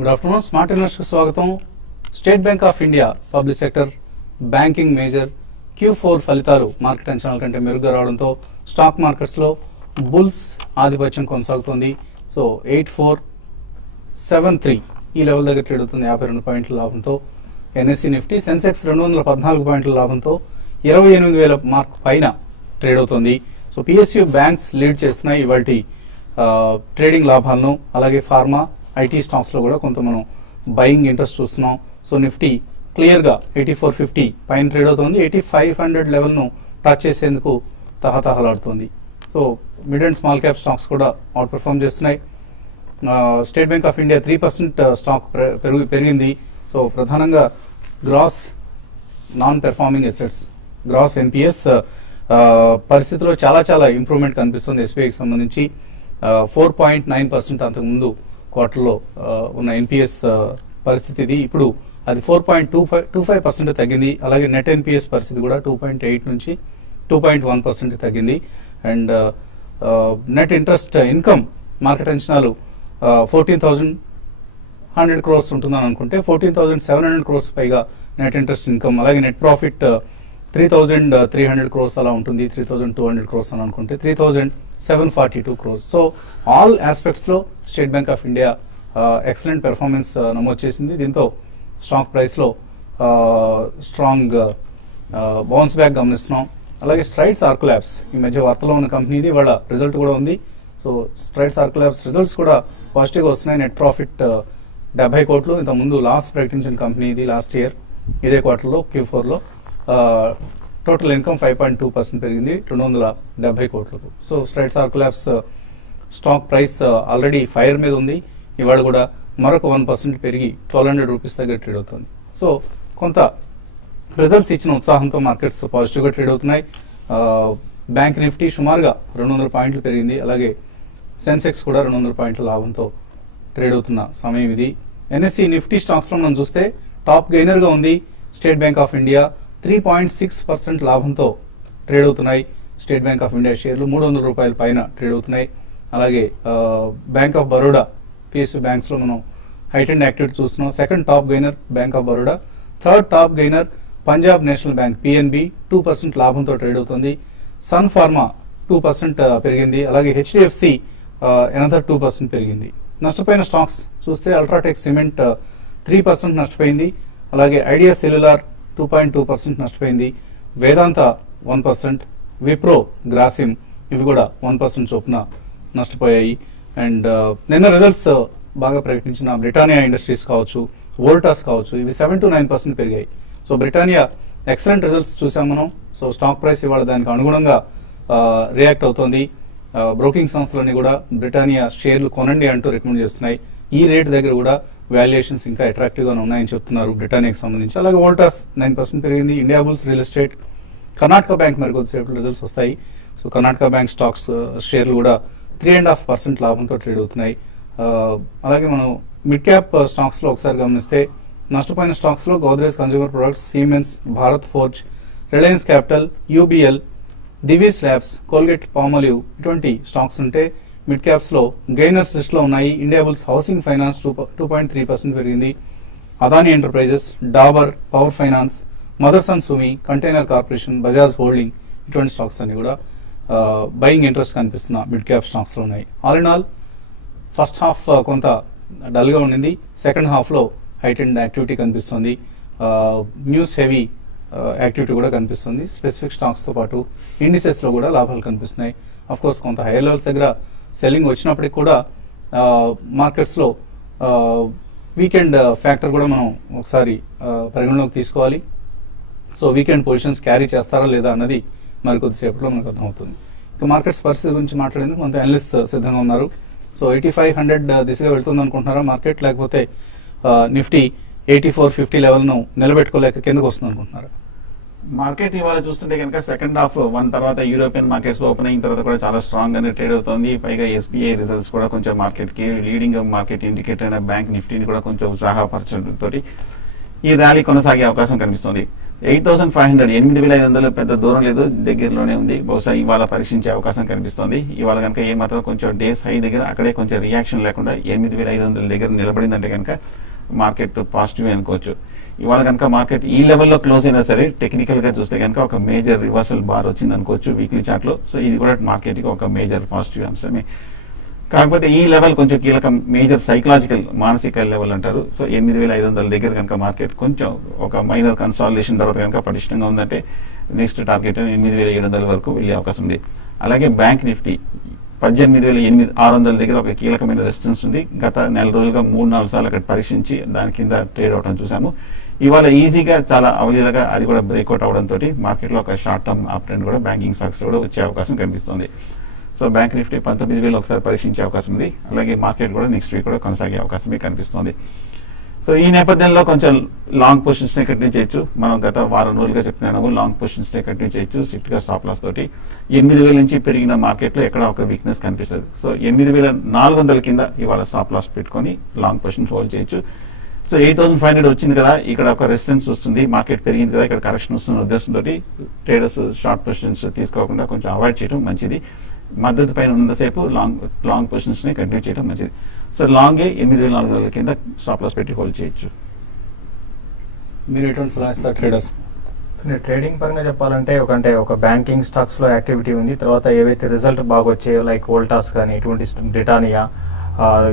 Good afternoon. Smart investor స్వాగతం. State bank of India public sector banking major Q4 ఫలితాలు market అంచనాల కంటే మెరుగ్గా రావడంతో స్టాక్ మార్కెట్స్ లో బుల్స్ ఆధిపత్యం కొనసాగుతోంది. సో 8473 ఈ లెవెల్ దగ్గర ట్రేడ్ అవుతుంది. 52 పాయింట్ల లాభంతో ఎన్ఎస్సి నిఫ్టీ సెన్సెక్స్ 214 పాయింట్ల లాభంతో 28,000 మార్క్ పైన ట్రేడ్ అవుతుంది. సో పిఎస్యు బ్యాంక్స్ లీడ్ చేస్తున్నాయి ఇవాల్టి ట్రేడింగ్ లాభాలను. అలాగే ఫార్మా ఐటీ స్టాక్స్ లో కూడా కొంత మనం బయింగ్ ఇంట్రెస్ట్ చూస్తున్నాం. సో నిఫ్టీ క్లియర్ గా 8450 పైన ట్రేడ్ అవుతుంది. 8500 లెవెల్ ను టచ్ చేసేందుకు తహతహలాడుతుంది. So mid and small cap stocks కూడా అవుట్ పర్ఫార్మ్ చేస్తున్నాయి. State bank of India 3% stock పెరిగింది. సో ప్రధానంగా gross non performing assets, gross NPAs పరిస్థితిలో చాలా ఇంప్రూవ్మెంట్ కనిపిస్తుంది. ఎస్బీఐకి సంబంధించి 4.9% అంతకుముందు క్వార్టర్లో ఉన్న ఎన్పిఎస్ పరిస్థితి ఇది. ఇప్పుడు అది 4.25% తగ్గింది. అలాగే నెట్ ఎన్పిఎస్ పరిస్థితి కూడా 2.8 నుంచి 2.1% తగ్గింది. And net interest income market అంచనాలు 14,100 crores ఉంటుందని అనుకుంటే 14,700 crores పైగా నెట్ ఇంట్రెస్ట్ ఇన్కమ్. అలాగే నెట్ ప్రాఫిట్ 3,300 crores అలా ఉంటుంది. 3,200 crores అని అనుకుంటే 3,742 crores. సో ఆల్ ఆస్పెక్ట్స్ లో state bank of India excellent performance నమోదు చేసింది. దీంతో స్టాక్ ప్రైస్ లో స్ట్రాంగ్ బౌన్స్ బ్యాక్ గమనిస్తున్నాం. అలాగే స్ట్రైట్స్ ఆర్కులాబ్స్ ఈ మధ్య వార్తలో ఉన్న కంపెనీ ఇది, వాళ్ళ రిజల్ట్ కూడా ఉంది. సో స్ట్రైట్స్ ఆర్కులాబ్స్ రిజల్ట్స్ కూడా పాజిటివ్ గా వస్తున్నాయి. నెట్ ప్రాఫిట్ 70 కోట్లు. ఇంత ముందు లాస్ ప్రకటించిన కంపెనీ ఇది లాస్ట్ ఇయర్ ఇదే క్వార్టర్లో Q4 లో. టోటల్ ఇన్కమ్ 5.2% పెరిగింది 270 కోట్లకు. So Strides Arcolab stock price already fire మీద ఉంది. ఇవాళ కూడా మరొక 1% పెరిగి 1,200 రూపీస్ దగ్గర ట్రేడ్ అవుతుంది. సో కొంత రిజల్ట్స్ ఇచ్చిన ఉత్సాహంతో మార్కెట్స్ పాజిటివ్ గా ట్రేడ్ అవుతున్నాయి. బ్యాంక్ నిఫ్టీ సుమారుగా 200 పాయింట్లు పెరిగింది. అలాగే సెన్సెక్స్ కూడా 200 పాయింట్ల లాభంతో ట్రేడ్ అవుతున్న సమయం ఇది. ఎన్ఎస్సి నిఫ్టీ స్టాక్స్ లో మనం చూస్తే టాప్ గెయినర్ గా ఉంది స్టేట్ బ్యాంక్ ఆఫ్ ఇండియా. 3.6% లాభంతో ట్రేడ్ అవుతున్నాయి. స్టేట్ బ్యాంక్ ఆఫ్ ఇండియా షేర్లు 300 రూపాయల పైన ట్రేడ్ అవుతున్నాయి. అలాగే Bank of Baroda PSU banks లో మనం హైట్ అండ్ యాక్టివిటీ చూస్తున్నాం. Second top gainer Bank of Baroda. Third top gainer Punjab National Bank PNB 2% లాభంతో ట్రేడ్ అవుతుంది. సన్ ఫార్మా 2% పెరిగింది. అలాగే హెచ్డిఎఫ్సి ఎనదర్ 2% పెరిగింది. నష్టపోయిన స్టాక్స్ చూస్తే అల్ట్రాటెక్ సిమెంట్ 3% నష్టపోయింది. అలాగే ఐడియా సెల్యులార్ 2.2% నష్టపోయింది. వేదాంత 1%, విప్రో, గ్రాసిమ్ ఇవి కూడా 1% చొప్పున నష్టపోయాయి. అండ్ నిన్న రిజల్ట్స్ బాగా ప్రకటించిన బ్రిటానియా ఇండస్ట్రీస్ కావచ్చు, వోల్టాస్ కావచ్చు, ఇవి 7 to 9% పెరిగాయి. సో బ్రిటానియా ఎక్సలెంట్ రిజల్ట్స్ చూసాం మనం. సో స్టాక్ ప్రైస్ ఇవాళ దానికి అనుగుణంగా రియాక్ట్ అవుతోంది. బ్రోకింగ్ సంస్థలన్నీ కూడా బ్రిటానియా షేర్లు కొనండి అంటూ రికమెండ్ చేస్తున్నాయి. ఈ రేట్ దగ్గర కూడా వాల్యుయేషన్స్ ఇంకా అట్రాక్టివ్ గా ఉన్నాయని చెప్తున్నారు బ్రిటానియాకి సంబంధించి. అలాగే వోల్టాస్ 9% పెరిగింది. India bulls real estate, Karnataka bank మరి కొద్దిసేపు రిజల్ట్స్ వస్తాయి. సో కర్ణాటక బ్యాంక్ స్టాక్స్ షేర్లు కూడా 3.5% లాభంతో ట్రేడ్ అవుతున్నాయి. అలాగే మనం మిడ్ క్యాప్ స్టాక్స్ లో ఒకసారి గమనిస్తే నష్టపోయిన స్టాక్స్ లో Godrej Consumer Products, Siemens, Bharat Forge, Reliance Capital, UBL, Divi's Labs, Colgate Palmolive ఇటువంటి స్టాక్స్ ఉంటే మిడ్ క్యాప్స్ లో గెయినర్స్ లిస్ట్ లో ఉన్నాయి. ఇండియా బుల్స్ హౌసింగ్ ఫైనాన్స్ 2.3% పెరిగింది. Adani Enterprises, Dabur, Power Finance, Motherson Sumi, Container Corporation, Bajaj Holding ఇటువంటి స్టాక్స్ అన్ని కూడా బయింగ్ ఇంట్రెస్ట్ కనిపిస్తున్న మిడ్ క్యాప్ స్టాక్స్ లో ఉన్నాయి. All in all first half కొంత డల్ గా ఉండింది. సెకండ్ హాఫ్ లో హైట్ అండ్ యాక్టివిటీ కనిపిస్తుంది. న్యూస్ హెవీ యాక్టివిటీ కూడా కనిపిస్తుంది. స్పెసిఫిక్ స్టాక్స్ తో పాటు ఇండిసెస్ లో కూడా లాభాలు కనిపిస్తున్నాయి. అఫ్ కోర్స్ కొంత హై లెవెల్స్ దగ్గర సెల్లింగ్ వచ్చినప్పటికి కూడా మార్కెట్స్ లో వీకెండ్ ఫ్యాక్టర్ కూడా మనం ఒకసారి పరిగణలోకి తీసుకోవాలి. సో వీకెండ్ పొజిషన్స్ క్యారీ చేస్తారా లేదా అన్నది మరి కొద్దిసేపట్లో మనకు అర్థమవుతుంది. ఇక మార్కెట్స్ పరిస్థితి గురించి మాట్లాడేందుకు కొంత అనలిస్ట్ సిద్ధంగా ఉన్నారు. సో 8500 దిశగా వెళ్తుంది అనుకుంటున్నారా మార్కెట్, లేకపోతే నిఫ్టీ 8450 లెవెల్ ను నిలబెట్టుకోలేక కిందకు వస్తుంది అనుకుంటున్నారా? మార్కెట్ ఇవాళ చూస్తుంటే కనుక సెకండ్ హాఫ్ 1 తర్వాత యూరోపియన్ మార్కెట్స్ ఓపెన్ అయిన తర్వాత కూడా చాలా స్ట్రాంగ్ గానే ట్రేడ్ అవుతుంది. పైగా ఎస్బీఐ రిజల్ట్స్ కూడా కొంచెం మార్కెట్ కి లీడింగ్ మార్కెట్ ఇండికేటర్ అయిన బ్యాంక్ నిఫ్టీని కూడా కొంచెం ఉత్సాహపరచడంతో ఈ ర్యాలీ కొనసాగే అవకాశం కనిపిస్తుంది. 8,500 8,500 పెద్ద దూరం లేదు, దగ్గరలోనే ఉంది. బహుశా ఇవాళ పరీక్షించే అవకాశం కనిపిస్తుంది. ఇవాళ కనుక ఏమాత్రం కొంచెం డేస్ హై దగ్గర అక్కడే కొంచెం రియాక్షన్ లేకుండా 8,500 దగ్గర నిలబడిందంటే కనుక మార్కెట్ పాజిటివ్ అనుకోవచ్చు. ఇవాళ కనుక మార్కెట్ ఈ లెవెల్లో క్లోజ్ అయినా సరే టెక్నికల్ గా చూస్తే కనుక ఒక మేజర్ రివర్సల్ బార్ వచ్చింది అనుకోవచ్చు వీక్లీ చార్ట్ లో. సో ఇది కూడా మార్కెట్ కి ఒక మేజర్ పాజిటివ్ అంశమే. కాకపోతే ఈ లెవెల్ కొంచెం కీలకం, మేజర్ సైకలాజికల్ మానసిక లెవెల్ అంటారు. సో 8,500 దగ్గర కనుక మార్కెట్ కొంచెం ఒక మైనర్ కన్సాలిడేషన్ తర్వాత కనుక పటిష్టంగా ఉందంటే నెక్స్ట్ టార్గెట్ 8,700 వరకు వెళ్ళే అవకాశం ఉంది. అలాగే బ్యాంక్ నిఫ్టీ 18,600 దగ్గర ఒక కీలకమైన రెసిస్టెన్స్ ఉంది. గత నెల రోజులుగా 3-4 సార్లు అక్కడ పరీక్షించి దాని కింద ట్రేడ్ అవడం చూసాము. ఇవాళ ఈజీగా చాలా అవలీలగా అది కూడా బ్రేక్అవుట్ అవడంతో మార్కెట్ లో ఒక షార్ట్ టర్మ్ అప్ ట్రెండ్ కూడా బ్యాంకింగ్ స్టాక్స్ కూడా వచ్చే అవకాశం కనిపిస్తుంది. సో బ్యాంక్ నిఫ్టీ 19,000 ఒకసారి పరీక్షించే అవకాశం ఉంది. అలాగే మార్కెట్ కూడా నెక్స్ట్ వీక్ కూడా కొనసాగే అవకాశమే కనిపిస్తుంది. సో ఈ నేపథ్యంలో కొంచెం లాంగ్ పొజిషన్స్ ని కంటిన్యూ చేయొచ్చు. మనం గత వారం రోజులుగా చెప్తున్నాము లాంగ్ పొజిషన్స్ ని కంటిన్యూ చేయొచ్చు స్ట్రిక్ట్ గా స్టాప్ లాస్ తోటి. 8,000 నుంచి పెరిగిన మార్కెట్ లో ఎక్కడ ఒక వీక్నెస్ కనిపిస్తుంది. సో 8,400 కింద ఇవాళ స్టాప్ లాస్ పెట్టుకొని లాంగ్ పొజిషన్ హోల్డ్ చేయొచ్చు. సో 8,500 వచ్చింది కదా, ఇక్కడ ఒక రెసిస్టెన్స్ వస్తుంది, మార్కెట్ పెరిగింది కదా, ఇక్కడ కరెక్షన్ వస్తున్న ఉద్దేశంతో ట్రేడర్స్ షార్ట్ పొజిషన్స్ తీసుకోకుండా కొంచెం అవాయిడ్ చేయడం మంచిది. మద్దతు పైన ఉన్నంతసేపు లాంగ్ పొజిషన్స్ ని కంటిన్యూ చేయడం మంచిది. సో లాంగ్ 8,400 కింద స్టాప్ లాస్ పెట్టి హోల్డ్ చేయొచ్చు. మీరు ఎటువంటి సలహా ఇస్తారు ట్రేడర్స్? ట్రేడింగ్ పరంగా చెప్పాలంటే ఒక బ్యాంకింగ్ స్టాక్స్ లో యాక్టివిటీ ఉంది. తర్వాత ఏవైతే రిజల్ట్ బాగా వచ్చాయో లైక్ వోల్టాస్ కానీ ఇటువంటి బ్రిటానియా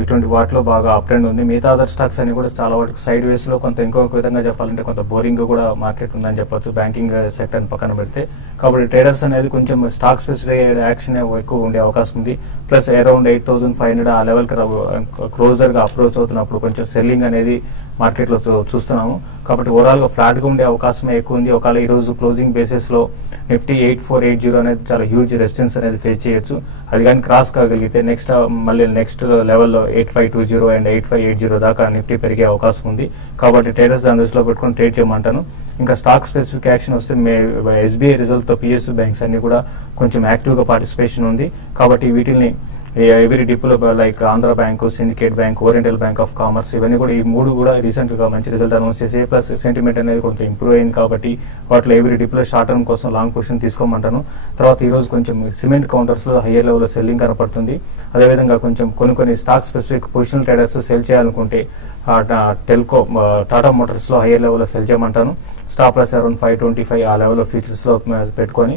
ఇటువంటి వాటిలో బాగా అప్ ట్రెండ్ ఉంది. మిగతా అదర్ స్టాక్స్ అని కూడా చాలా వాటికి సైడ్ వేస్ లో కొంత ఇంకొక విధంగా చెప్పాలంటే కొంత బోరింగ్ కూడా మార్కెట్ ఉందని చెప్పొచ్చు బ్యాంకింగ్ సెక్టర్ పక్కన పెడితే. కాబట్టి ట్రేడర్స్ అనేది కొంచెం స్టాక్ స్పెసిఫిక్ యాక్షన్ ఎక్కువ ఉండే అవకాశం ఉంది. ప్లస్ అరౌండ్ 8,500 ఆ లెవెల్ కి క్లోజర్ గా అప్రోచ్ అవుతున్నప్పుడు కొంచెం సెల్లింగ్ అనేది మార్కెట్ లో చూస్తున్నాము. కాబట్టి ఓవరాల్ గా ఫ్లాట్ గా ఉండే అవకాశమే ఎక్కువ ఉంది. ఒకవేళ ఈ రోజు క్లోజింగ్ బేసిస్ లో నిఫ్టీ 8480 అనేది చాలా హ్యూజ్ రెసిస్టెన్స్ అనేది ఫేస్ చేయొచ్చు. అది కానీ క్రాస్ కాగలిగితే నెక్స్ట్ లెవెల్లో 8520 అండ్ 8580 దాకా నిఫ్టీ పెరిగే అవకాశం ఉంది. కాబట్టి ట్రేడర్స్ దాని దృష్టిలో పెట్టుకుని ట్రేడ్ చేయమంటాను. ఇంకా స్టాక్ స్పెసిఫిక్ యాక్షన్ వస్తే ఎస్బీఐ రిజల్ట్ తో పిఎస్యూ బ్యాంక్స్ అన్ని కూడా కొంచెం యాక్టివ్ గా పార్టిసిపేషన్ ఉంది. కాబట్టి వీటిని ఎవరీ డిపోలో like Andhra bank, syndicate bank, oriental bank of commerce ఇవన్నీ కూడా ఈ మూడు కూడా రీసెంట్ గా మంచి రిజల్ట్ అనౌన్స్ చేసి ప్లస్ సెంటిమెంట్ అనేది కొంచెం ఇంప్రూవ్ అయింది. కాబట్టి వాటిలో ఎవరీ డిపోలో షార్ట్ టర్మ్ కోసం లాంగ్ పొజిషన్ తీసుకోమంటాను. తర్వాత ఈ రోజు కొంచెం సిమెంట్ కౌంటర్స్ లో హయ్యర్ లెవెల్ లో సెల్లింగ్ కనపడుతుంది. అదేవిధంగా కొంచెం కొన్ని stock specific positional traders cell చేయాలనుకుంటే టెల్కో, టాటా మోటార్స్ లో హయ్యర్ లెవెల్ లో సెల్ చేయమంటాను. స్టాప్ లాస్ అరౌండ్ 525 ఆ లెవెల్ లో ఫ్యూచర్స్ లో పెట్టుకొని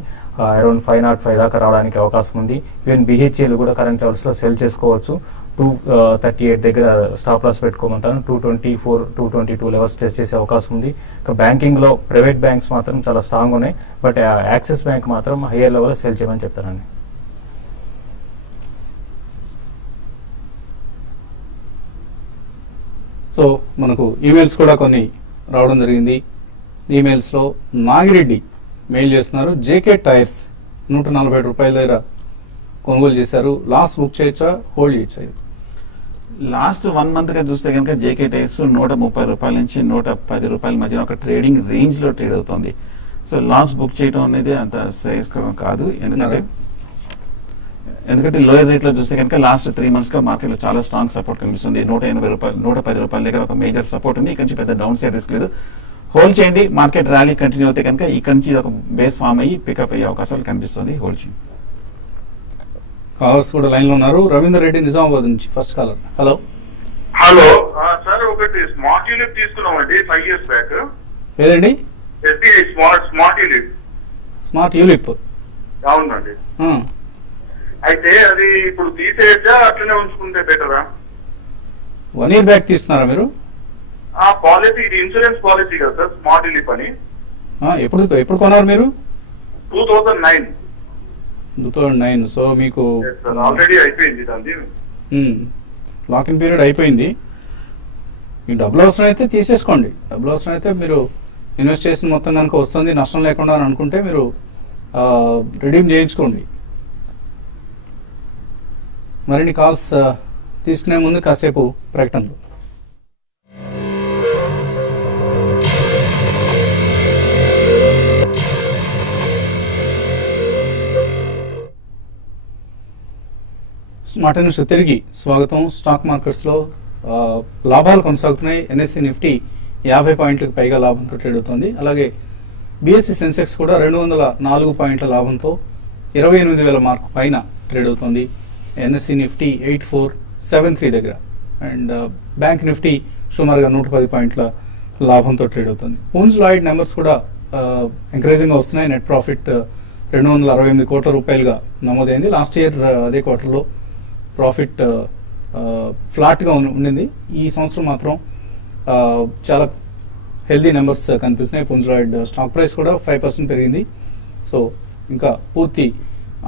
అరౌండ్ 505 దాకా రావడానికి అవకాశం ఉంది. ఈవెన్ బిహెచ్ఎల్ కూడా కరెంట్ లెవెల్స్ లో సెల్ చేసుకోవచ్చు. 238 దగ్గర స్టాప్ లాస్ పెట్టుకోమంటాను. 224, 222 లెవెల్స్ టెస్ట్ చేసే అవకాశం ఉంది. ఇక బ్యాంకింగ్ లో ప్రైవేట్ బ్యాంక్స్ మాత్రం చాలా స్ట్రాంగ్ ఉన్నాయి. బట్ యాక్సిస్ బ్యాంక్ మాత్రం హయ్యర్ లెవెల్ లో సెల్ చేయమని చెప్తానండి. సో మనకు ఈమెయిల్స్ కూడా కొన్ని రావడం జరిగింది. ఈమెయిల్స్లో నాగిరెడ్డి మెయిల్ చేస్తున్నారు, జేకే టైర్స్ 140 రూపాయల దగ్గర కొనుగోలు చేశారు, లాస్ బుక్ చేయొచ్చా, హోల్డ్ చేయొచ్చా? లాస్ట్ 1 మంత్ గా చూస్తే కనుక జేకే టైర్స్ 130 రూపాయల నుంచి 110 రూపాయల మధ్యన ఒక ట్రేడింగ్ రేంజ్ లో ట్రేడ్ అవుతుంది. సో లాస్ బుక్ చేయడం అనేది అంత శ్రేయస్కరం కాదు. ఎందుకంటే లోయర్ రేట్ లో చూస్తే కనుక లాస్ట్ 3 మంత్స్ గా మార్కెట్ లో చాలా స్ట్రాంగ్ సపోర్ట్ కనిపిస్తుంది. 180 రూపాయలు, 110 రూపాయల దగ్గర ఒక మేజర్ సపోర్ట్ ఉంది. ఇక్కడ నుంచి పెద్ద డౌన్ సైడ్ రిస్క్ లేదు. హోల్డ్ చేయండి. మార్కెట్ ర్యాలీ కంటిన్యూ అవుతే కనుక ఇక్కడ నుంచి ఒక బేస్ ఫామ్ అయ్యి పికప్ అయ్యే అవకాశాలు కనిపిస్తుంది. హోల్డ్ చేయండి. కాలర్స్ కూడా లైన్ లో ఉన్నారు. రవీందర్ రెడ్డి నిజామాబాద్ నుంచి first caller. Hello hello sir, ఒకటి స్మార్ట్ యూనిట్ తీసుకున్నామండి 5 years బ్యాక్. ఏదండి? SBI smart unit. Smart ULIP. అవునండి. అయితే అది ఇప్పుడు తీసేయచ్చా, అట్లనే ఉంచుకుంటే బెటరా? 1 year బ్యాక్ తీస్తున్నారా మీరు? ఆ పాలసీ, ఇది ఇన్సూరెన్స్ పాలసీ కదా సార్, స్మార్ట్ యూనిట్ అని. ఎప్పుడు కొన్నారు మీరు? 2009. 2009. సో మీకు ఆల్రెడీ అయిపోయింది దాన్ని. లాక్ ఇన్ పీరియడ్ అయిపోయింది. మీకు డబ్బులు అవసరం అయితే తీసేసుకోండి. డబ్బులు అవసరం అయితే మీరు ఇన్వెస్ట్ చేసిన మొత్తం కనుక వస్తుంది నష్టం లేకుండా అని అనుకుంటే మీరు రిడీమ్ చేయించుకోండి. మరిన్ని కాల్స్ తీసుకునే ముందు కాసేపు ప్రకటనలు. స్మార్ట్ న్యూస్ తిరిగి స్వాగతం. స్టాక్ మార్కెట్స్లో లాభాలు కొనసాగుతున్నాయి. ఎన్ఎస్సి నిఫ్టీ 50 పాయింట్లకు పైగా లాభంతో ట్రేడ్ అవుతుంది. అలాగే బీఎస్సీ సెన్సెక్స్ కూడా 204 పాయింట్ల లాభంతో 28,000 మార్కు పైన ట్రేడ్ అవుతుంది. ఎన్ఎస్సి నిఫ్టీ 8473 దగ్గర అండ్ బ్యాంక్ నిఫ్టీ సుమారుగా 110 పాయింట్ల లాభంతో ట్రేడ్ అవుతుంది. పూంజ్ లాయిడ్ నెంబర్స్ కూడా ఎంకరేజింగ్ గా వస్తున్నాయి. నెట్ ప్రాఫిట్ 268 కోట్ల రూపాయలుగా నమోదైంది. లాస్ట్ ఇయర్ అదే క్వార్టర్లో ప్రాఫిట్ ఫ్లాట్ గా ఉండింది. ఈ సంవత్సరం మాత్రం చాలా హెల్దీ నెంబర్స్ కనిపిస్తున్నాయి. పూంజ్ లాయిడ్ స్టాక్ ప్రైస్ కూడా 5% పెరిగింది. సో ఇంకా పూర్తి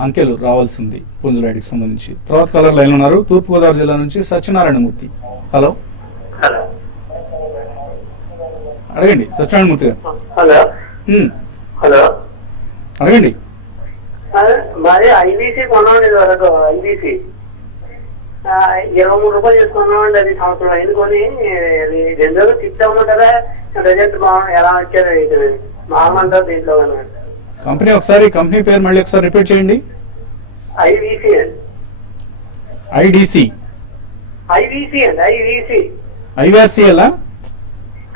అంకెలు రావాల్సి ఉంది పూంజ్ లాయిడ్కి సంబంధించి. తర్వాత కలర్ లైన్ ఉన్నారు తూర్పుగోదావరి జిల్లా నుంచి సత్యనారాయణమూర్తి. హలో హలో అడగండి సత్యనారాయణమూర్తి గారు. హలో హలో అడగండి. మరి ఐబీసీ కొన్నామండి వరకు ఐబీసీ 23 రూపాయలు చేసుకున్నామండి. అది సంవత్సరం ఎందుకొని 2 రోజులు తిప్పామంటారా రిజల్ట్ ఎలా వచ్చారు మారమంటారు దీంట్లో కంపెనీ ఒకసారి కంపెనీ పేరు మళ్ళీ ఒకసారి రిపీట్ చేయండి. ఐబీసీ అండి ఐడిసి ఐబీసీ అండి ఐబీసీ ఐఆర్సిఎల్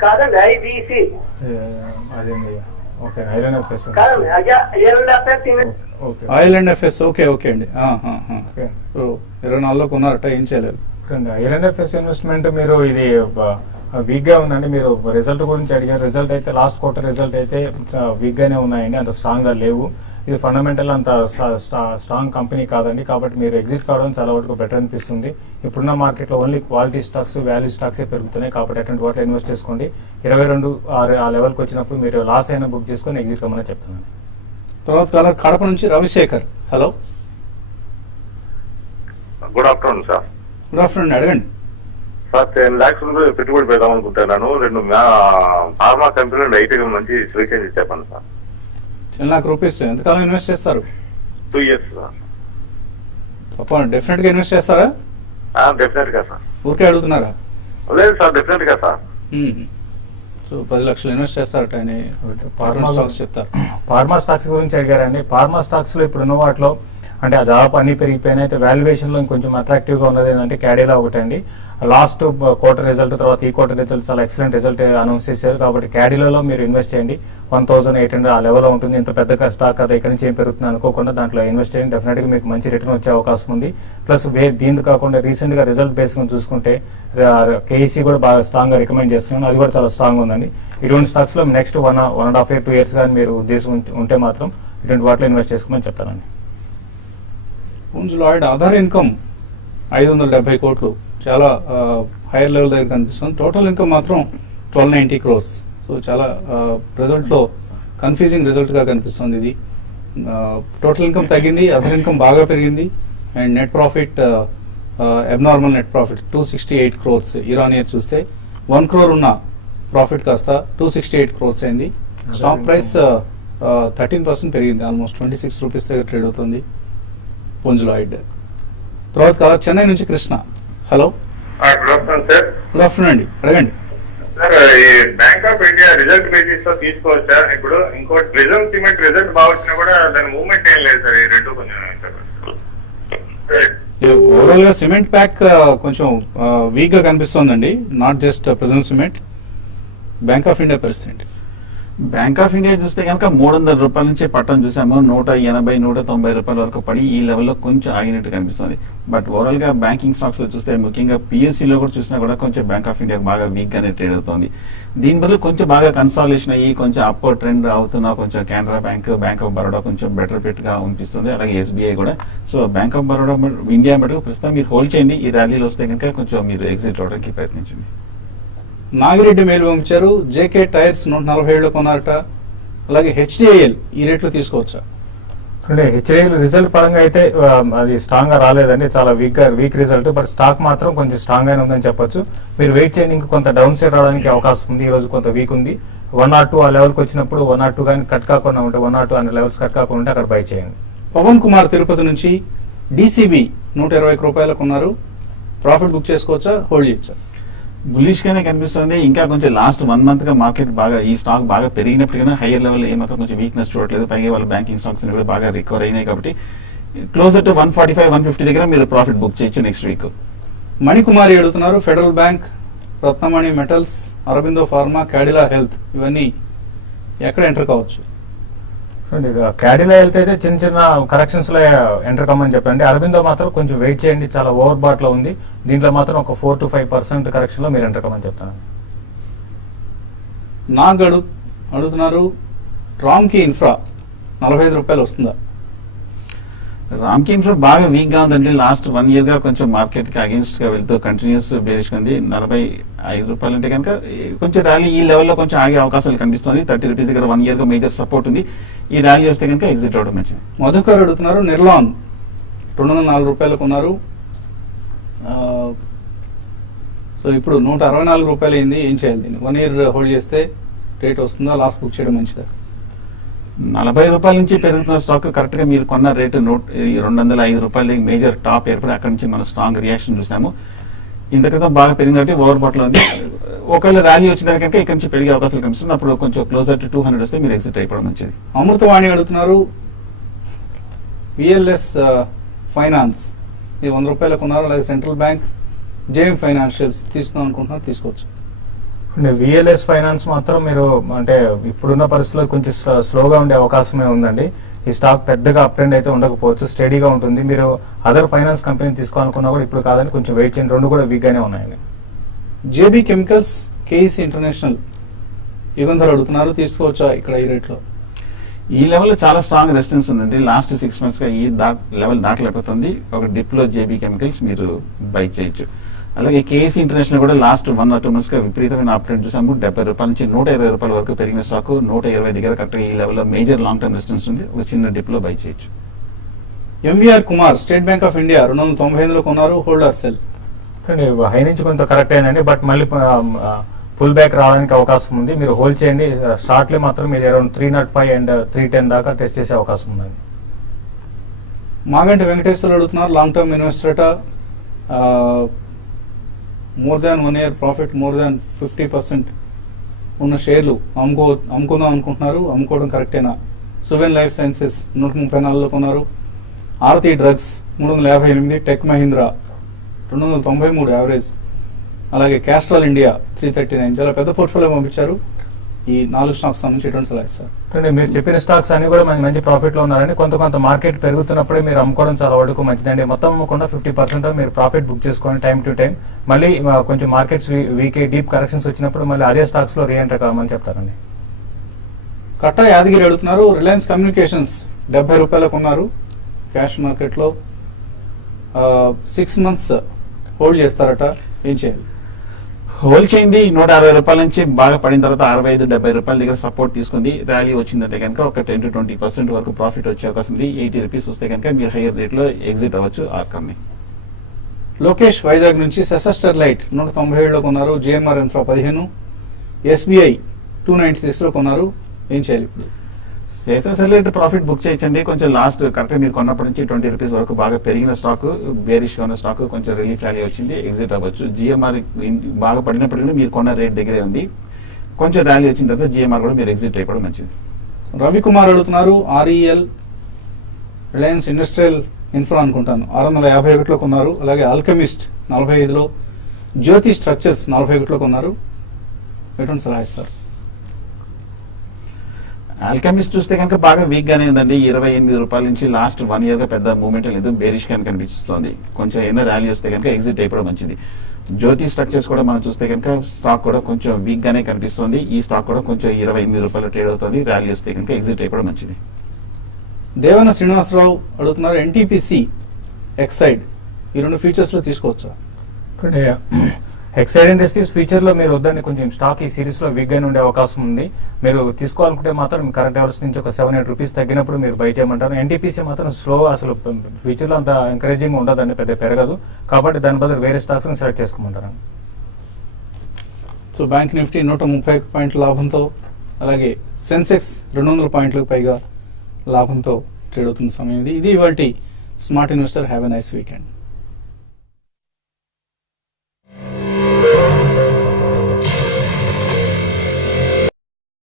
కాదండి ఐబీసీ అదేండి ఓకే ఐరన్ ఎఫ్ఎస్ కాదండి okay oil and FS. Okay okay అండి. ఓకే సో 24లో కొన్నారట, ఏం చేయలేదు. ఐరన్ ఎఫ్ఎస్ ఇన్వెస్ట్మెంట్ మీరు ఇది వీక్ గా ఉందండి. మీరు రిజల్ట్ గురించి అడిగారు. రిజల్ట్ అయితే లాస్ట్ క్వార్టర్ రిజల్ట్ అయితే వీక్ గానే ఉన్నాయండి, అంత స్ట్రాంగ్ గా లేవు. ఇది ఫండమెంటల్ అంత స్ట్రాంగ్ కంపెనీ కాదండి. కాబట్టి మీరు ఎగ్జిట్ కావడం చాలా వరకు బెటర్ అనిపిస్తుంది. ఇప్పుడున్న మార్కెట్ లో only quality stocks value stocks పెరుగుతున్నాయి. కాబట్టి అటువంటి వాటిలో ఇన్వెస్ట్ చేసుకోండి. 22 ఆ లెవెల్కి వచ్చినప్పుడు మీరు లాస్ అయినా బుక్ చేసుకొని ఎగ్జిట్ కమ్మని చెప్తున్నాను. తర్వాత కలర్ కడప నుంచి Ravi Shekhar. Hello good afternoon sir. Good afternoon. అడగండి సార్ 10 lakhs పెట్టుబడి పెడదాం అనుకుంటున్నాను. 2 ఫార్మా కంపెనీలు ఐటీ మంచి స్వీకరించి చెప్పండి సార్. 10 లాఖ్ రూపీస్ ఎంతకాలం ఇన్వెస్ట్ చేస్తారు? 2 years సార్. పాప డెఫినెట్ గా ఇన్వెస్ట్ చేస్తారా? డెఫినెట్ గా సార్. ఊరికే అడుగుతున్నారా? లేదు సార్, డెఫినెట్ గా సార్. సో 10 లక్షలు ఇన్వెస్ట్ చేస్తారట ఆయన. ఫార్మా స్టాక్స్ చెప్తారు. ఫార్మా స్టాక్స్ గురించి అడిగారండి. ఫార్మా స్టాక్స్ లో ఇప్పుడున్న వాటిలో అంటే దాదాపు అన్ని పెరిగిపోయినాయి. అయితే వాల్యుయేషన్ లో ఇంకొంచెం అట్రాక్టివ్ గా ఉన్నది ఏంటంటే క్యాడీలా ఒకటండి. లాస్ట్ క్వార్టర్ రిజల్ట్ తర్వాత ఈ క్వార్టర్ రిజల్ట్ చాలా ఎక్సలెంట్ రిజల్ట్ అనౌన్స్ చేశారు. కాబట్టి క్యాడీలలో మీరు ఇన్వెస్ట్ చేయండి. 1800 ఆ లెవెల్లో ఉంటుంది. ఇంత పెద్ద స్టాక్ అది ఎక్కడి నుంచి ఏం పెరుగుతుంది అనుకోకుండా దాంట్లో ఇన్వెస్ట్ చేయండి. డెఫినెట్ గా మీకు మంచి రిటర్న్ వచ్చే అవకాశం ఉంది. ప్లస్ దీంతో కాకుండా రీసెంట్ గా రిజల్ట్ బేస్ గా చూసుకుంటే కేఈసీ కూడా బాగా స్ట్రాంగ్ గా రికమెండ్ చేస్తున్నాను. అది కూడా చాలా స్ట్రాంగ్ ఉందండి. ఇటువంటి స్టాక్స్ లో నెక్స్ట్ 1.5 year 2 years కానీ మీరు ఉద్దేశం ఉంటే మాత్రం ఇటువంటి వాటిలో ఇన్వెస్ట్ చేసుకోమని చెప్తానండి. పూంజ్ లాయిడ్ ఆధార్ ఇన్కమ్ 570 కోట్లు, చాలా హైయర్ లెవెల్ దగ్గర కనిపిస్తుంది. టోటల్ ఇన్కమ్ మాత్రం 1290 crores. సో చాలా రిజల్ట్ లో కన్ఫ్యూజింగ్ రిజల్ట్ గా కనిపిస్తుంది. ఇది టోటల్ ఇన్కమ్ తగ్గింది, అదర్ ఇన్కమ్ బాగా పెరిగింది. And net profit abnormal net profit 268 crores. Year on year చూస్తే 1 crore ఉన్న ప్రాఫిట్ కాస్త 268 crores అయింది. స్టాక్ ప్రైస్ 13% పెరిగింది, ఆల్మోస్ట్ 26 రూపీస్ దగ్గర ట్రేడ్ అవుతుంది పూంజ్ లాయిడ్. తర్వాత చెన్నై నుంచి Krishna. Hello good afternoon sir. Good afternoon అండి. అడగండి సార్, ఈ bank of India result basis తో తీసుకోవచ్చా? ఇప్పుడు ఇంకోటి ప్రిజం సిమెంట్ రిజల్ట్ బాగా వచ్చినా కూడా దాని మూవ్మెంట్ ఏం లేదు సార్. ఈ రెండు కొంచెం ఓవరాల్ గా సిమెంట్ ప్యాక్ కొంచెం వీక్ గా కనిపిస్తోందండి. Not just present cement. Bank of India పరిస్థితి బ్యాంక్ ఆఫ్ ఇండియా చూస్తే కనుక 300 రూపాయల నుంచి పట్టం చూసాము. 180, 190 రూపాయల వరకు పడి ఈ లెవెల్లో కొంచెం ఆగినట్టు కనిపిస్తుంది. బట్ ఓవరాల్ గా బ్యాంకింగ్ స్టాక్స్ లో చూస్తే ముఖ్యంగా పిఎస్సీలో కూడా చూసినా కూడా కొంచెం బ్యాంక్ ఆఫ్ ఇండియా బాగా వీక్ గానే ట్రేడ్ అవుతుంది. దీని బదులు కొంచెం బాగా కన్సాలేషన్ అయ్యి కొంచెం అప్వర్డ్ ట్రెండ్ అవుతున్నా కొంచెం Canara bank, bank of Baroda కొంచెం బెటర్ ఫిట్ గా అనిపిస్తుంది. అలాగే ఎస్బీఐ కూడా. So bank of Baroda India మటుకు ప్రస్తుతం మీరు హోల్డ్ చేయండి. ఈ ర్యాలీలో వస్తే కనుక కొంచెం మీరు ఎగ్జిట్ అవడానికి ప్రయత్నించండి. నాగిరెడ్డి మెయిల్ పంపించారు. జేకే టైర్స్ 147లో కొన్నారట. అలాగే హెచ్డిఐఎల్ ఈ రేట్లో తీసుకోవచ్చా? అంటే హెచ్డిఐఎల్ రిజల్ట్ పరంగా అయితే అది స్ట్రాంగ్ గా రాలేదండి, చాలా వీక్ రిజల్ట్. బట్ స్టాక్ మాత్రం కొంచెం స్ట్రాంగ్ గానే ఉందని చెప్పొచ్చు. మీరు వెయిట్ చేయండి, ఇంకా కొంత డౌన్ సైడ్ రావడానికి అవకాశం ఉంది. ఈ రోజు కొంత వీక్ ఉంది. 1 or 2 ఆ లెవెల్కి వచ్చినప్పుడు 1 or 2 కానీ కట్ కాకుండా ఉంటే 1 or 2 అనే లెవెల్స్ కట్ కాకుండా ఉంటే అక్కడ బై చేయండి. పవన్ కుమార్ తిరుపతి నుంచి డిసిబి 120 రూపాయలకు ఉన్నారు. ప్రాఫిట్ బుక్ చేసుకోవచ్చా, హోల్డ్ చేయొచ్చా? బులిష్ గానే కనిపిస్తుంది. ఇంకా కొంచెం లాస్ట్ 1 month గా మార్కెట్ బాగా ఈ స్టాక్ బాగా పెరిగినప్పటికీ హైయర్ లెవెల్ ఏమాత్రం కొంచెం వీక్నెస్ చూడట్లేదు. పైగా వాళ్ళ బ్యాంకింగ్ స్టాక్స్ కూడా బాగా రికవర్ అయినాయి. కాబట్టి క్లోజర్ టు 145, 150 దగ్గర మీరు ప్రాఫిట్ బుక్ చేయొచ్చు నెక్స్ట్ వీక్. మణికుమారి అడుగుతున్నారు. Federal bank, Ratnamani metals, Aurobindo pharma, Cadila health ఇవన్నీ ఎక్కడ ఎంటర్ కావచ్చు? చూడండి, ఇక క్యాడీలో వెళ్తే అయితే చిన్న చిన్న కరెక్షన్స్ లో ఎంటర్ కమ్మని చెప్పండి. అరబిందో మాత్రం కొంచెం వెయిట్ చేయండి, చాలా ఓవర్ బాట్ లో ఉంది. దీంట్లో మాత్రం ఒక 4 to 5% కరెక్షన్ లో మీరు ఎంటర్ కమ్మని చెప్తాను. నాకు అడుగుతున్నారు రామ్కీ ఇన్ఫ్రా 45 రూపాయలు వస్తుందా? రామ్కీ ఇన్ఫ్రా బాగా వీక్ గా ఉందండి. లాస్ట్ 1 year గా కొంచెం మార్కెట్ కి అగేన్స్ట్ గా వెళ్తూ కంటిన్యూస్ బేరిష్ ఉంది. 45 రూపాయలు అంటే కనుక కొంచెం ర్యాలీ ఈ లెవెల్లో కొంచెం ఆగే అవకాశాలు కనిపిస్తుంది. 30 రూపీస్ దగ్గర 1 year గా మేజర్ సపోర్ట్ ఉంది. ఈ ర్యాలీ వస్తే కనుక ఎగ్జిట్ అవడం మంచిది. మధుకర్ అడుగుతున్నారు నిర్లాన్ 204 రూపాయలకు ఉన్నారు. సో ఇప్పుడు 164 రూపాయలు అయింది. ఏం చేయాలి? దీన్ని 1 year హోల్డ్ చేస్తే రేట్ వస్తుందా? లాస్ట్ బుక్ చేయడం మంచిదా? 40 రూపాయల నుంచి పెరుగుతున్న స్టాక్ కరెక్ట్ గా మీరు కొన్న రేటు 205 రూపాయల మేజర్ టాప్ ఏర్పడి అక్కడ నుంచి మనం స్ట్రాంగ్ రియాక్షన్ చూసాము. ఇంత క్రితం బాగా పెరిగింది కాబట్టి ఓవర్ బాట్ లో ఉంది. ఒకవేళ ర్యాలీ వచ్చిన కనుక ఇక్కడ నుంచి పెరిగే అవకాశాలు కనిపిస్తుంది. అప్పుడు కొంచెం క్లోజర్ టు 200 వస్తే మీరు ఎగ్జిట్ అయిపోవడం మంచిది. అమృతవాణి అడుగుతున్నారు విఎల్ఎస్ ఫైనాన్స్ ఇది 100 రూపాయలకు ఉన్నారు. అలాగే సెంట్రల్ బ్యాంక్ జేఎం ఫైనాన్షియల్స్ తీసుకుందాం అనుకుంటున్నారు, తీసుకోవచ్చు. విఎల్ఎస్ ఫైనాన్స్ మాత్రం మీరు అంటే ఇప్పుడున్న పరిస్థితుల్లో కొంచెం స్లోగా ఉండే అవకాశమే ఉందండి. ఈ స్టాక్ పెద్దగా అప్ ట్రెండ్ అయితే ఉండకపోవచ్చు, స్టడీగా ఉంటుంది. మీరు అదర్ ఫైనాన్స్ కంపెనీ తీసుకోవాలనుకున్నా కూడా ఇప్పుడు కాదని కొంచెం వెయిట్ చేయండి. రెండు కూడా వీక్ గానే ఉన్నాయండి. JB chemicals KEC international Yugandhar అడుగుతున్నారు, తీసుకోవచ్చా ఇక్కడ ఈ రేట్లో? ఈ లెవెల్ చాలా స్ట్రాంగ్ రెసిస్టెన్స్ ఉందండి. లాస్ట్ 6 months గా ఈ లెవెల్ దాటలేకపోతుంది. ఒక డిప్ లో జేబీ కెమికల్స్ మీరు బై చేయొచ్చు. అలాగే కేఎస్సీ ఇంటర్నేషనల్ కూడా లాస్ట్ 1 or 2 months గా విపరీతమైన అప్ ట్రెండ్ చూసాము. 70 రూపాయల నుంచి 120 రూపాయల వరకు పెరిగిన స్టాక్ 120 దగ్గర కరెక్ట్ ఈ లెవెల్లో మేజర్ లాంగ్ టర్మ్ రెసిస్టెన్స్ ఉంది. ఒక చిన్న డిప్ లో బై చేయొచ్చు. MVR Kumar state bank of India 295లో కొన్నారు, హోల్డర్ సెల్. హై నుంచి కొంత కరెక్ట్ అయిందండి, బట్ మళ్ళీ పుల్ బ్యాక్ రావడానికి అవకాశం ఉంది. మీరు హోల్డ్ చేయండి. షార్ట్లీ మాత్రం మీరు అరౌండ్ 305 and 310 దాకా టెస్ట్ చేసే అవకాశం ఉందండి. మాగంటి వెంకటేశ్వర అడుగుతున్నారు long term investor more than 1 year profit more than 50% ఉన్న షేర్లు అమ్ముకుందాం అనుకుంటున్నారు, అమ్ముకోవడం కరెక్టేనా? సువెన్ లైఫ్ సైన్సెస్ 134లో కొన్నారు. ఆరతి డ్రగ్స్ 358, టెక్ మహీంద్రా 293 యావరేజ్, అలాగే క్యాస్ట్రాల్ ఇండియా 339. చాలా పెద్ద పోర్ట్ఫోలియో పంపించారు. ఈ 4 స్టాక్స్ సంబంధించి ఎటువంటి సలహా ఇస్తారు? మీరు చెప్పిన స్టాక్స్ అన్ని కూడా మంచి ప్రాఫిట్ లో ఉన్నారండి. కొంత మార్కెట్ పెరుగుతున్నప్పుడే మీరు అమ్ముకోవడం చాలా వరకు మంచిదండి. మొత్తం అమ్మకుండా 50% మీరు ప్రాఫిట్ బుక్ చేసుకోండి టైం టు టైం. మళ్ళీ కొంచెం మార్కెట్స్ వీక్ డీప్ కరెక్షన్స్ వచ్చినప్పుడు మళ్ళీ అదే స్టాక్స్ లో రీఎంటర్ కావాలని చెప్తారండి. కట్టా యాదగిరి అడుగుతున్నారు రిలయన్స్ కమ్యూనికేషన్స్ 70 రూపాయలకు ఉన్నారు క్యాష్ మార్కెట్ లో. 6 months హోల్డ్ చేస్తారట, ఏం చేయాలి? హోల్డ్ చేయండి. 160 రూపాయల నుంచి బాగా పడిన తర్వాత 65-70 రూపాయల దగ్గర సపోర్ట్ తీసుకుంది. ర్యాలీ వచ్చిందంటే కనుక ఒక 10 to 20% వరకు ప్రాఫిట్ వచ్చే అవకాశం ఉంది. 80 రూపీస్ వస్తే కనుక మీరు హైయర్ రేట్ లో ఎగ్జిట్ అవ్వచ్చు ఆర్కమ్ని. లోకేష్ వైజాగ్ నుంచి సెసస్టర్ లైట్ 197లో కొన్నారు, జిఎంఆర్ ఇన్ఫ్రా 15, ఎస్బీఐ 296లో కొన్నారు, ఏం చేయాలి ఇప్పుడు? సెసెసెలేట్ ప్రాఫిట్ బుక్ చేయొచ్చండి. కొంచెం లాస్ట్ కరెక్ట్ మీరు కొన్నప్పటి నుంచి 20 రూపీస్ వరకు బాగా పెరిగిన స్టాక్, బేరిష్ ఉన్న స్టాక్ కొంచెం రిలీఫ్ ర్యాలీ వచ్చింది, ఎగ్జిట్ అవ్వచ్చు. జిఎంఆర్ బాగా పడినప్పటికీ మీరు కొన్న రేట్ దగ్గరే ఉంది. కొంచెం ర్యాలీ వచ్చిన తర్వాత జిఎంఆర్ కూడా మీరు ఎగ్జిట్ అయిపోవడం మంచిది. రవికుమార్ అడుగుతున్నారు ఆర్ఈఎల్ రిలయన్స్ ఇండస్ట్రియల్ ఇన్ఫ్రా అనుకుంటాను 651లో కొన్నారు, అలాగే ఆల్కెమిస్ట్ 45లో, జ్యోతి స్ట్రక్చర్స్ 41లో కొన్నారు, ఎటువంటి సలహా ఇస్తారు? ఆల్కెమిస్ట్ చూస్తే కనుక బాగా వీక్ గానే ఉందండి. 28 రూపాయల నుంచి లాస్ట్ 1 year గా పెద్ద మూవ్మెంట్ లేదు, బేరిష్ గా కనిపిస్తుంది. కొంచెం ఏమైనా ర్యాలీ వస్తే కనుక ఎగ్జిట్ అయిపోవడం మంచిది. జ్యోతి స్ట్రక్చర్స్ కూడా మనం చూస్తే కనుక స్టాక్ కూడా కొంచెం వీక్ గానే కనిపిస్తుంది. ఈ స్టాక్ కూడా కొంచెం 28 రూపాయలు ట్రేడ్ అవుతుంది. ర్యాలీ వస్తే కనుక ఎగ్జిట్ అయిపోవడం మంచిది. దేవన శ్రీనివాసరావు అడుగుతున్నారు ఎన్టీపీసీ ఎక్సైడ్ ఈ 2 ఫీచర్స్ లో తీసుకోవచ్చా? ఎక్సైడ్ ఇండస్ట్రీస్ ఫ్యూచర్ లో మీరు వద్దని కొంచెం స్టాక్ ఈ సిరీస్ లో వీక్ గానే ఉండే అవకాశం ఉంది. మీరు తీసుకోవాలనుకుంటే మాత్రం కరెంట్ లెవెల్స్ నుంచి ఒక 7-8 రూపీస్ తగ్గినప్పుడు మీరు బై చేయమంటారు. ఎన్టీపీసీ మాత్రం స్లో, అసలు ఫ్యూచర్ లో అంత ఎంకరేజింగ్ ఉండదండి, పెద్ద పెరగదు. కాబట్టి దాని బదులు వేరే స్టాక్స్ ని సెలెక్ట్ చేసుకోమంటారు. సో బ్యాంక్ నిఫ్టీ 130 పాయింట్ల లాభంతో, అలాగే సెన్సెక్స్ 200 పాయింట్లకు పైగా లాభంతో ట్రేడ్ అవుతున్న సమయం ఇది. ఇవాల్టి smart investor. Have a nice weekend.